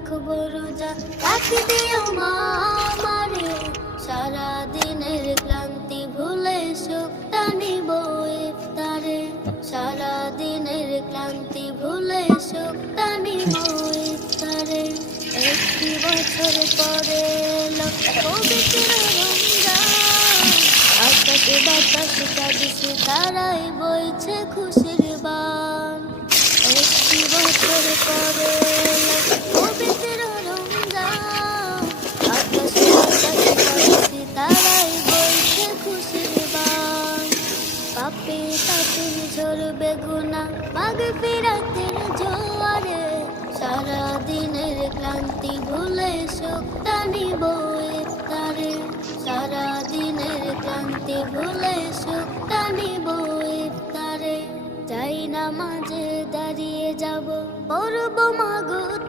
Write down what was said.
রাখবো রোজা। ডাক দিও মা আমারে, সারা দিনের ক্লান্তি ভুলে সুখটা নিব ইফতারে। সারা দিনের ক্লান্তি ভুলে সুখটা নিব ইফতারে। একটি বছর পরে এলো পবিত্র রমজান, আকাশে বাতাসে কাঁদিছে তারাই বইছে খুশির বান। একটি বছর পরে এলো পবিত্র রমজান, আকাশে বাতাসে কাঁদিছে তারাই বইছে খুশির বান। পাপে তাপে ঝরবে গুনাহ মাগফিরাতের জোয়ারে, সারা দিনের ক্লান্তি ভুলে সুখটা নিব ইফতারে। সারা দিনের ক্লান্তি ভুলে সুখটা নিব ইফতারে। যাই নামাজে দাঁড়িয়ে যাব, পড়ব